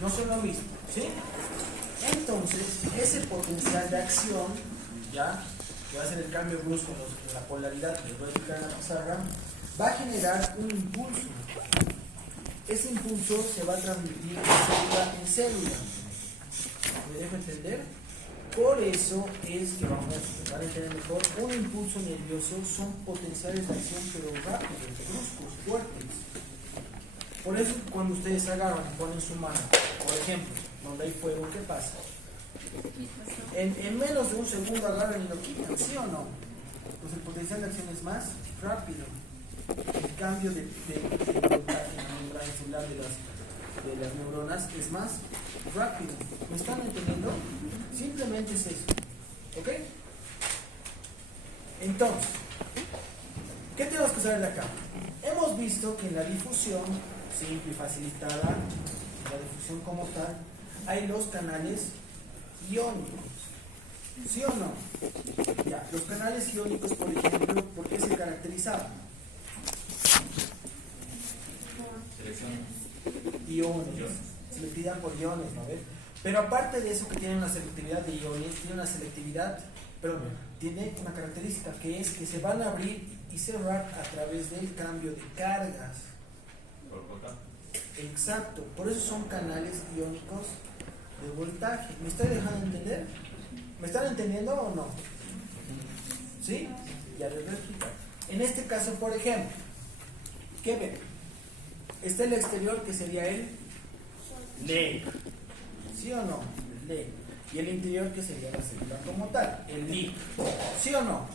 no son lo mismo, ¿sí? Entonces, ese potencial de acción, ya, que va a ser el cambio brusco en la polaridad que les voy a explicar en la pizarra, va a generar un impulso. Ese impulso se va a transmitir de célula en célula. ¿Me dejo entender? Por eso es que vamos a entender mejor. Un impulso nervioso son potenciales de acción, pero rápidos, bruscos, fuertes. Por eso, cuando ustedes agarran y ponen su mano, por ejemplo, donde hay fuego, ¿qué pasa? En menos de un segundo agarran y lo quitan, ¿sí o no? Pues el potencial de acción es más rápido. El cambio de voltaje en la membrana celular de las neuronas es más rápido. ¿Me están entendiendo? Simplemente es eso. ¿Ok? Entonces, ¿qué tenemos que saber de acá? Hemos visto que en la difusión simple y facilitada, en la difusión como tal, hay los canales iónicos. ¿Sí o no? Ya, los canales iónicos, por ejemplo, ¿por qué se caracterizaban? Iones, selectividad por iones, ¿no ves? Pero aparte de eso, que tiene una selectividad de iones, tiene una selectividad, perdón, tiene una característica que es que se van a abrir y cerrar a través del cambio de cargas. Exacto, por eso son canales iónicos de voltaje. ¿Me estoy dejando entender? ¿Me están entendiendo o no? ¿Sí? Ya les voy a explicar. En este caso, por ejemplo, ¿qué ven? Está el exterior, que sería el LED. ¿Sí o no? El LED. Y el interior, que sería la célula como tal, el LIC. ¿Sí o no?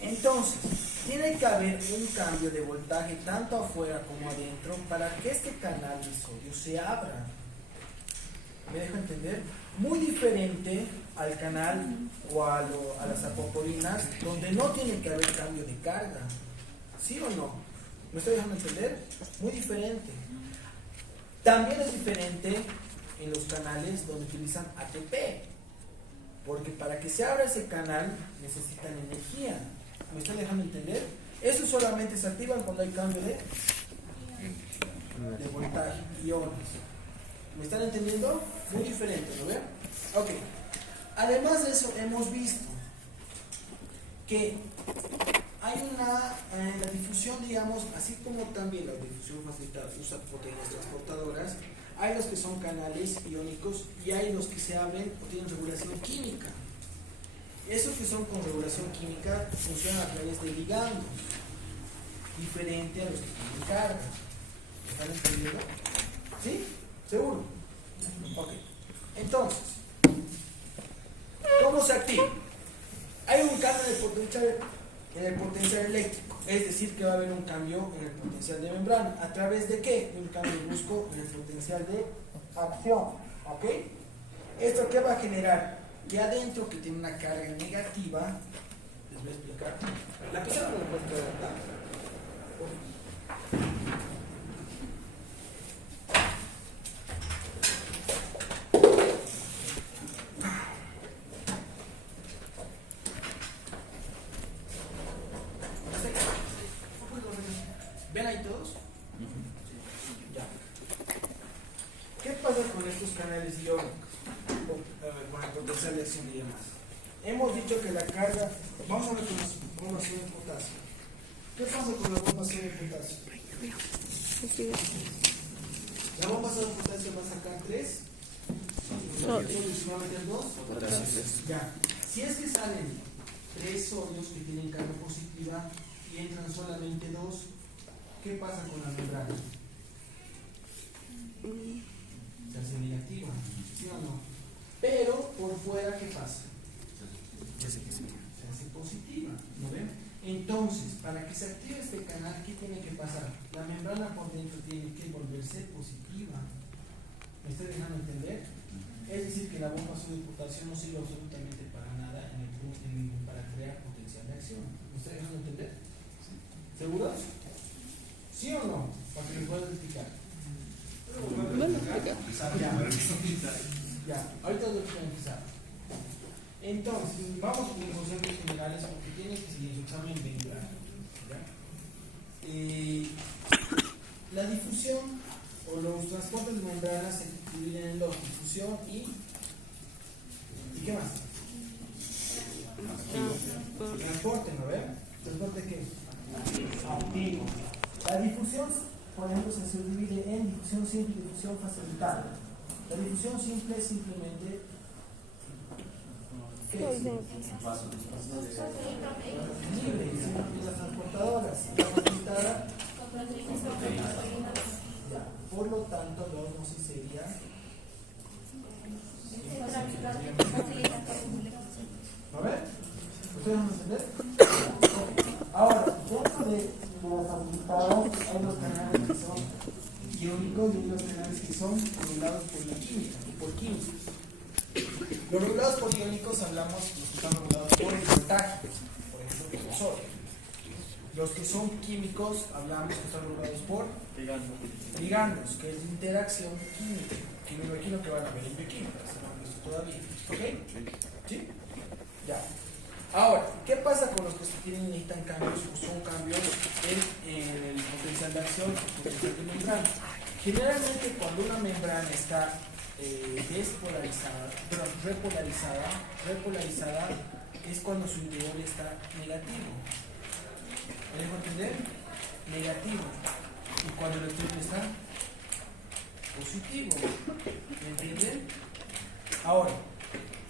Entonces, tiene que haber un cambio de voltaje tanto afuera como adentro para que este canal de sodio se abra. ¿Me dejo entender? Muy diferente al canal o a las apopolinas, donde no tiene que haber cambio de carga. ¿Sí o no? ¿Me estoy dejando entender? Muy diferente. También es diferente en los canales donde utilizan ATP, porque para que se abra ese canal necesitan energía. ¿Me estoy dejando entender? Eso solamente se activa cuando hay cambio de voltaje, iones. ¿Me están entendiendo? Muy diferente, ¿lo ven? Ok. Además de eso, hemos visto que hay la difusión, digamos, así como también la difusión facilitada usa proteínas transportadoras, hay los que son canales iónicos y hay los que se abren o tienen regulación química. Esos que son con regulación química funcionan a través de ligandos, diferente a los que tienen carga. ¿Me están entendiendo? ¿Sí? ¿Seguro? Ok. Entonces, ¿cómo se activa? Hay un cambio en el potencial eléctrico, es decir, que va a haber un cambio en el potencial de membrana. ¿A través de qué? Un cambio brusco en el potencial de acción. ¿Ok? ¿Esto qué va a generar? Que adentro, que tiene una carga negativa, les voy a explicar. La pizarra no la puedes traer, ¿verdad? ¿Ven ahí todos? Ya. ¿Qué pasa con estos canales iónicos? Con el potencial de acción y demás. Hemos dicho que la carga, vamos a ver con las bombas de potasio. ¿Qué pasa con la bomba de potasio? La bomba de potasio va a sacar 3 solamente 2 ya. Si es que salen 3 sodios que tienen carga positiva y entran solamente 2, ¿qué pasa con la membrana? Se hace negativa, ¿sí o no? Pero por fuera, ¿qué pasa? Se hace positiva, ¿no ven? Entonces, para que se active este canal, ¿qué tiene que pasar? La membrana por dentro tiene que volverse positiva. ¿Me estoy dejando entender? Es decir, que la bomba de potasio no sirve absolutamente para nada para crear potencial de acción. ¿Me estoy dejando entender? ¿Seguros? ¿Sí o no? Para que les pueda explicar. Ya, ahorita lo voy a empezar. Entonces, vamos con los conceptos generales porque tienen que seguir su examen venidero. La difusión o los transportes de membranas se dividen en dos, difusión y ¿qué más? Transporte, ¿no ve? ¿Transporte qué? Activo. La difusión, por ejemplo, se subdivide en difusión simple y difusión facilitada. La difusión simple es simplemente ¿qué es? Libre, y las transportadoras. La facilitada, ya. Por lo tanto, la ósmosis sería ¿no ve? ¿Ustedes van a entender? Ahora, dentro de las facilitadas hay los canales que son iónicos y hay los canales que son regulados por la química, por química. Los regulados por iónicos hablamos los que están regulados por el voltaje, por ejemplo, por el sodio. Los que son químicos hablamos que están regulados por ligandos, que es interacción química. Que me imagino que van a ver en bioquímica, se no han visto todavía. ¿Ok? ¿Sí? Ya. Ahora, ¿qué pasa con los que necesitan cambios o son cambios en el potencial de acción, el potencial de membrana? Generalmente cuando una membrana está repolarizada es cuando su interior está negativo. ¿Me dejo entender? Negativo. Y cuando el exterior está positivo. ¿Me entienden? Ahora,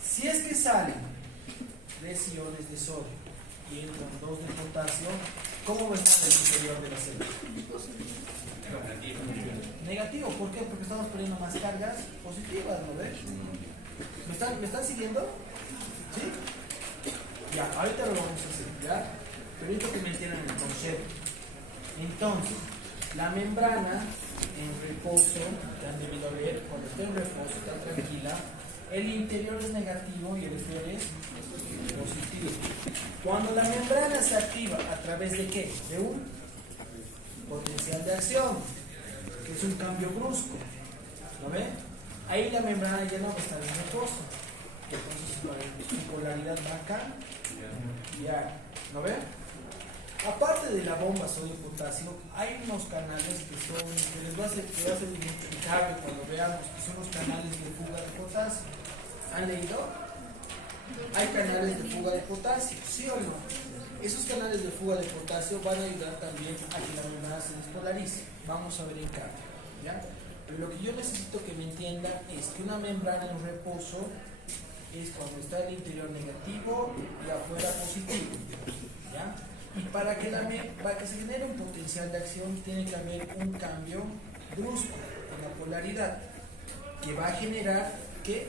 si es que salen 3 iones de sodio y entran 2 de potasio, ¿cómo va a estar el interior de la célula? Negativo. ¿Por qué? Porque estamos poniendo más cargas positivas, ¿no ves? ¿Me están siguiendo? ¿Sí? Ya, ahorita lo vamos a hacer, ¿ya? Pero esto que me entiendan el concepto. Entonces, la membrana en reposo, ya han debido ver, cuando está en reposo, está tranquila, el interior es negativo y el exterior es positivo. Cuando la membrana se activa, ¿a través de qué? De un potencial de acción, que es un cambio brusco. ¿Lo ven? Ahí la membrana ya no va a estar en reposo. Entonces su polaridad va a cambiar. ¿Lo ven? Aparte de la bomba sodio-potasio, hay unos canales que les va a ser identificable cuando veamos, que son los canales de fuga de potasio. ¿Han leído? Hay canales de fuga de potasio, ¿sí o no? Esos canales de fuga de potasio van a ayudar también a que la membrana se despolarice. Vamos a ver en cambio, ¿ya? Pero lo que yo necesito que me entiendan es que una membrana en reposo es cuando está el interior negativo y afuera positivo, ¿ya? Y para que se genere un potencial de acción tiene que haber un cambio brusco en la polaridad que va a generar que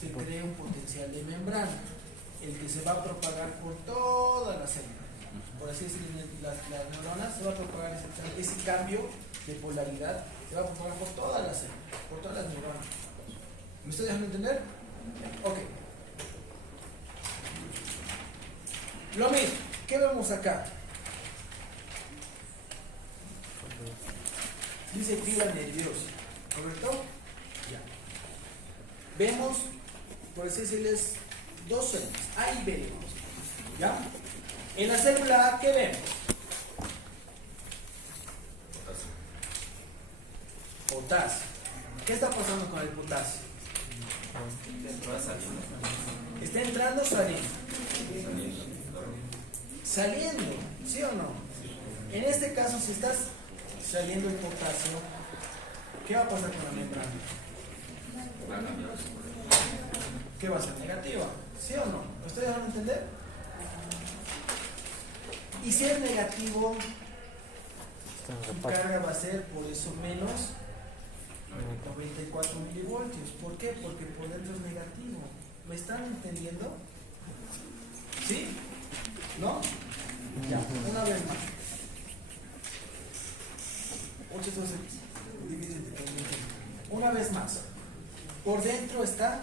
se cree un potencial de membrana, el que se va a propagar por toda la célula. Por así decirlo, las neuronas se va a propagar ese cambio de polaridad, se va a propagar por toda la célula, por todas las neuronas. ¿Me estoy dejando entender? Ok. Lo mismo, ¿qué vemos acá? Dice fibra nerviosa, ¿correcto? Ya. Vemos, por así decirles, dos células. Ahí veremos. ¿Ya? En la célula A, ¿qué vemos? Potasio. ¿Qué está pasando con el potasio? ¿Está entrando o saliendo? Saliendo, ¿sí o no? En este caso, si estás saliendo el potasio, ¿qué va a pasar con la membrana? ¿Qué va a ser? Negativa, ¿sí o no? ¿Me estoy dejando entender? Y si es negativo, su carga va a ser por eso menos 94 milivoltios. ¿Por qué? Porque por dentro es negativo. ¿Me están entendiendo? ¿Sí? ¿No? Ya, una vez más. 8, 12, una vez más. Por dentro está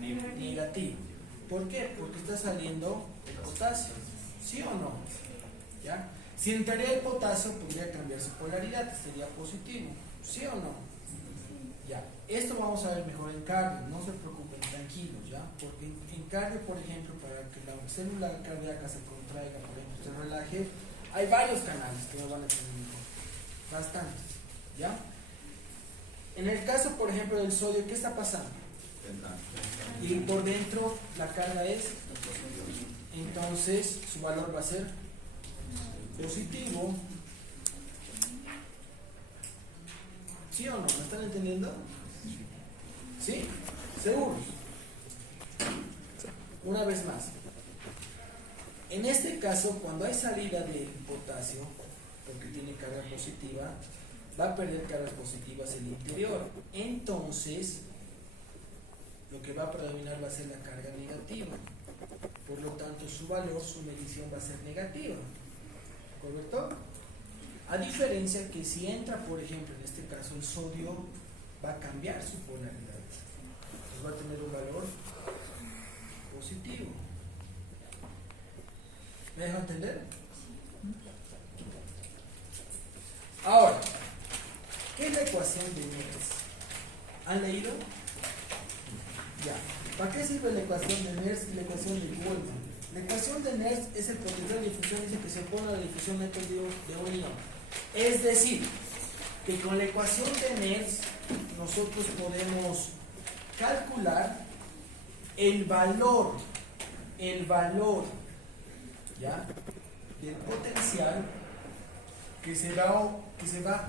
negativo. ¿Por qué? Porque está saliendo el potasio. ¿Sí o no? ¿Ya? Si entraría el potasio, podría cambiar su polaridad, sería positivo. ¿Sí o no? Ya. Esto vamos a ver mejor en cardio, no se preocupen, tranquilos, ¿ya? Porque en cardio, por ejemplo, para que la célula cardíaca se contraiga, por ejemplo, se relaje, hay varios canales que nos van a tener mejor. Bastantes. ¿Ya? En el caso, por ejemplo, del sodio, ¿qué está pasando? Y por dentro la carga es, entonces su valor va a ser positivo. ¿Sí o no? ¿Me están entendiendo? ¿Sí? ¿Seguros? Una vez más. En este caso, cuando hay salida del potasio, porque tiene carga positiva, va a perder cargas positivas en el interior. Entonces, lo que va a predominar va a ser la carga negativa. Por lo tanto, su valor, su medición va a ser negativa. ¿Correcto? A diferencia que si entra, por ejemplo, en este caso el sodio, va a cambiar su polaridad. Entonces va a tener un valor positivo. ¿Me dejo entender? Ahora, ¿qué es la ecuación de Nernst? ¿Han leído? Ya. ¿Para qué sirve la ecuación de Nernst y la ecuación de Goldman? La ecuación de Nernst es el potencial de difusión, dice que se opone a la difusión de un ion. Es decir, que con la ecuación de Nernst nosotros podemos calcular el valor, ¿ya?, del potencial que se va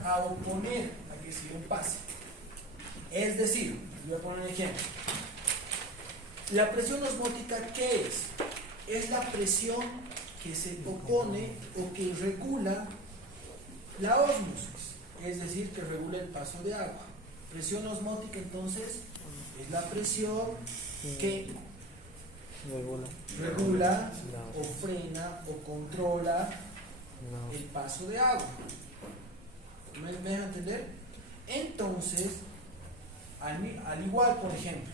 a oponer a que si un pase. Es decir, voy a poner un ejemplo. La presión osmótica, ¿qué es? Es la presión que se opone o que regula la ósmosis, es decir, que regula el paso de agua. Presión osmótica, entonces, es la presión que regula o frena o controla el paso de agua. ¿Me dejan entender? Entonces, al igual, por ejemplo,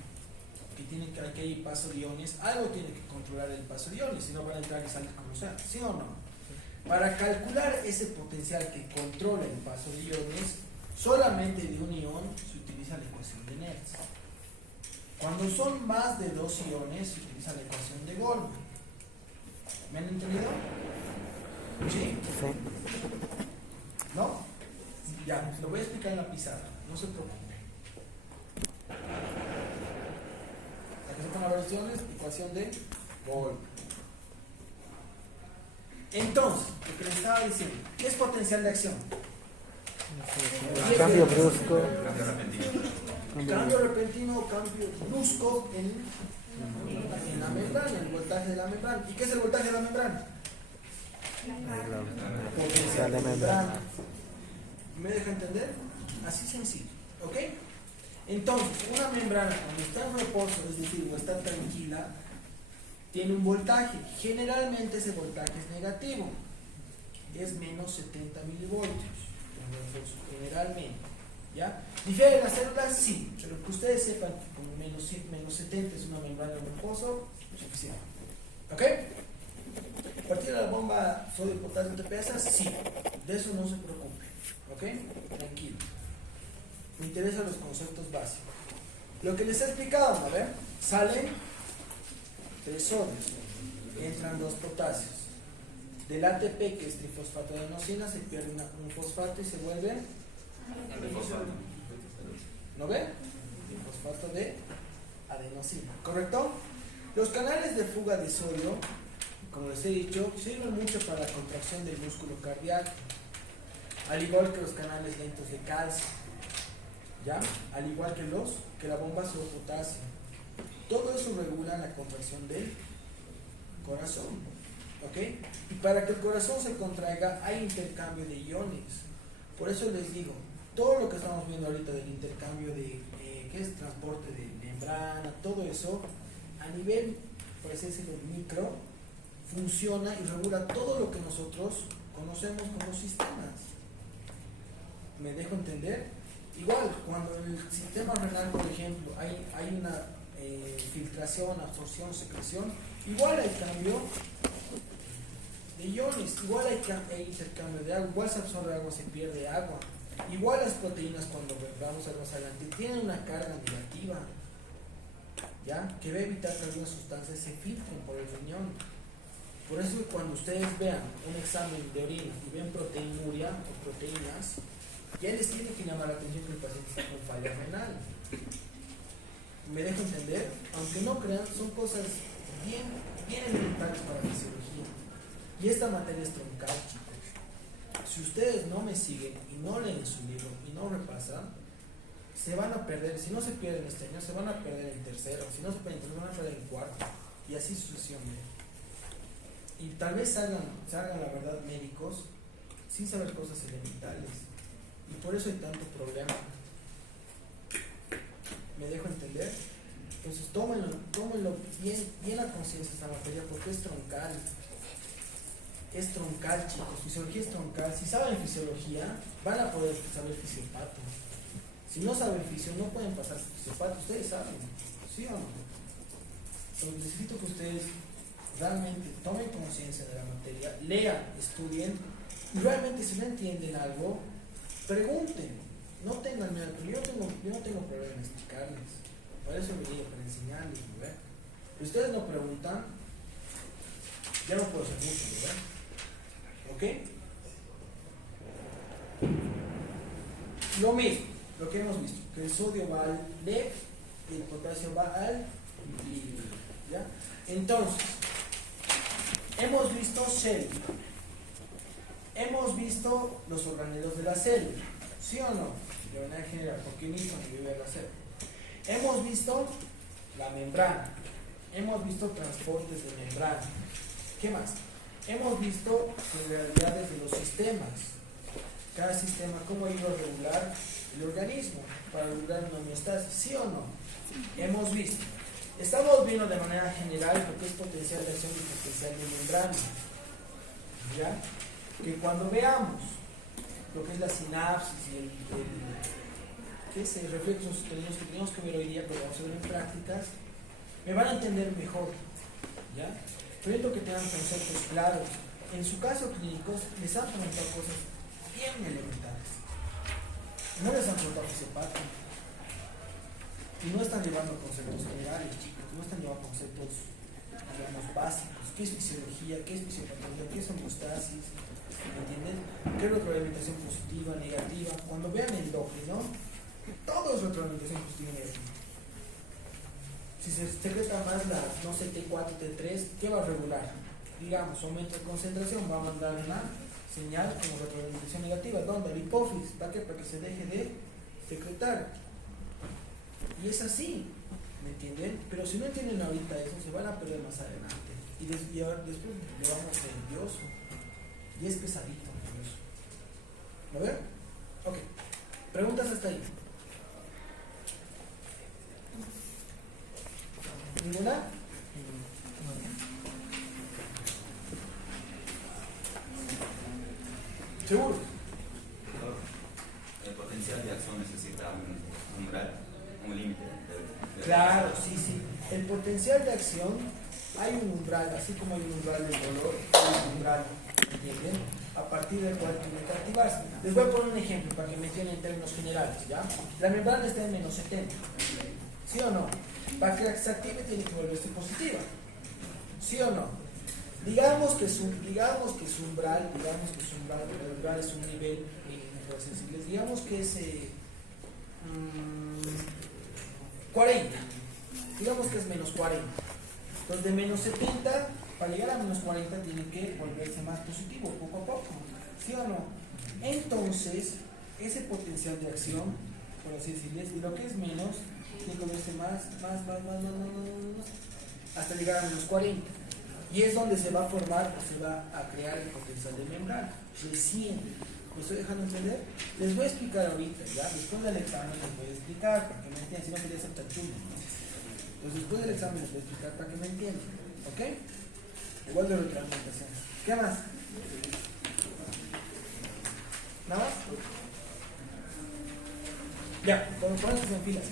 que hay paso de iones, algo tiene que controlar el paso de iones, si no van a entrar y salir como sea, ¿sí o no? Para calcular ese potencial que controla el paso de iones, solamente de un ion se utiliza la ecuación de Nernst. Cuando son más de dos iones, se utiliza la ecuación de Goldman. ¿Me han entendido? ¿Sí? ¿No? Ya, lo voy a explicar en la pizarra, no se preocupe. La que se pone las versiones, ecuación de Goldman. Entonces, lo que les estaba diciendo, ¿qué es potencial de acción? Cambio brusco. Cambio repentino o cambio brusco en la membrana, el voltaje de la membrana. ¿Y qué es el voltaje de la membrana? Potencial de membrana. ¿Me deja entender? Así sencillo, ¿ok? Entonces, una membrana cuando está en reposo, es decir, o está tranquila, tiene un voltaje. Generalmente ese voltaje es negativo, es menos 70 milivoltios. Generalmente, ¿ya? ¿Difiere de las células? Sí, pero que ustedes sepan que como menos 70 es una membrana en reposo, suficiente. ¿Ok? ¿Partir de la bomba sodio potasio TPS? Sí, de eso no se preocupe. ¿Ok? Tranquilo. Me interesan los conceptos básicos. Lo que les he explicado, a ver, salen 3 sodios, entran 2 potasios. Del ATP, que es trifosfato de adenosina, se pierde un fosfato y se vuelve, ¿no ve? Trifosfato de adenosina, ¿correcto? Los canales de fuga de sodio, como les he dicho, sirven mucho para la contracción del músculo cardíaco, al igual que los canales lentos de calcio, ¿ya? Al igual que la bomba sodio-potasio. Todo eso regula la contracción del corazón. ¿Ok? Y para que el corazón se contraiga hay intercambio de iones. Por eso les digo, todo lo que estamos viendo ahorita del intercambio de ¿qué es? Transporte de membrana, todo eso a nivel, por así decirlo, micro, funciona y regula todo lo que nosotros conocemos como sistemas. ¿Me dejo entender? Igual, cuando en el sistema renal, por ejemplo, hay una filtración, absorción, secreción, igual hay cambio de iones, igual hay intercambio de agua, igual se absorbe agua, se pierde agua, igual las proteínas, cuando vamos a ver más adelante, tienen una carga negativa, ¿ya? Que va a evitar que algunas sustancias se filtren por el riñón. Por eso cuando ustedes vean un examen de orina y ven proteinuria o proteínas, Ya les tiene que llamar la atención que el paciente está con falla renal. ¿Me dejo entender? Aunque no crean, son cosas bien elementales para la fisiología. Y esta materia es troncal, chicos. Si ustedes no me siguen y no leen su libro y no repasan, se van a perder. Si no se pierden este año, se van a perder en tercero. Si no se pierden, se van a perder en cuarto. Y así sucesivamente. Y tal vez salgan la verdad médicos sin saber cosas elementales. Y por eso hay tanto problema. ¿Me dejo entender? Entonces tómenlo bien a conciencia esta materia porque es troncal. Es troncal, chicos. Fisiología es troncal. Si saben fisiología, van a poder saber fisiopato. Si no saben fisio, no pueden pasar fisiopato. Ustedes saben, ¿sí o no? Entonces necesito que ustedes realmente tomen conciencia de la materia, lean, estudien y realmente si no entienden algo, pregunten. No tengan miedo, yo no tengo problema en explicarles. Para eso he venido, para enseñarles, ¿verdad? Si ustedes no preguntan, ya no puedo hacer mucho, ¿verdad? ¿Ok? Lo mismo, lo que hemos visto, que el sodio va al NEP y el potasio va al líquido, ¿ya? Entonces, hemos visto célula, hemos visto los organelos de la célula, ¿sí o no? De manera general, porque mismo vive la célula. Hemos visto la membrana, hemos visto transportes de membrana. ¿Qué más? Hemos visto generalidades de los sistemas. Cada sistema, cómo iba a regular el organismo para regular una homeostasis, ¿sí o no? Hemos visto. Estamos viendo de manera general lo que es potencial de acción y potencial de membrana. ¿Ya? Que cuando veamos lo que es la sinapsis y el reflexos que tenemos que ver hoy día, pero vamos a ver en prácticas, me van a entender mejor. ¿Ya? Pero que tengan conceptos claros. En su caso clínicos les han preguntado cosas bien elementales. No les han preguntado fisiopato. Y no están llevando conceptos generales, chicos. No están llevando conceptos, digamos, básicos. ¿Qué es fisiología? ¿Qué es fisiopatología? ¿Qué es homeostasis? ¿Me entienden? ¿Qué es retroalimentación positiva, negativa? Cuando vean endocrino, todo es retroalimentación positiva y negativa. Si se secreta más la, no sé, T4, T3, ¿qué va a regular? Digamos, aumento de concentración, va a mandar una señal como retroalimentación negativa. ¿Dónde? La hipófisis. ¿Para qué? Para que se deje de secretar. Y es así, ¿me entienden? Pero si no entienden ahorita eso, se van a perder más adelante. Y después le vamos nervioso. Y es pesadito nervioso. ¿Lo ven? Ok. ¿Preguntas hasta ahí? ¿Ninguna? ¿Seguro? El potencial de acción necesita un umbral, un límite. Claro, sí. El potencial de acción, hay un umbral, así como hay un umbral del dolor, hay un umbral, ¿entienden? A partir del cual tiene que activarse. Les voy a poner un ejemplo para que me entiendan en términos generales, ¿ya? La membrana está en menos 70, ¿sí o no? Para que se active tiene que volverse positiva, ¿sí o no? Digamos que su umbral, el umbral es un nivel mínimo sensible, digamos que es 40, digamos que es menos 40. Entonces de menos 70, para llegar a menos 40 tiene que volverse más positivo poco a poco, ¿sí o no? Entonces, ese potencial de acción, por así decirles, de lo que es menos, tiene que volverse más, hasta llegar a menos 40. Y es donde se va a formar o se va a crear el potencial de membrana. Recién, ¿me estoy dejando entender? Les voy a explicar ahorita, ¿ya? Después del examen les voy a explicar, para que me entiendan, si no quería ser tan chulo, ¿no? Entonces después del examen les voy a explicar para que me entiendan, ¿ok? Igual de retroalimentación. ¿Qué más? ¿Nada más? Ya, cuando pones en filas.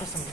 Pásame.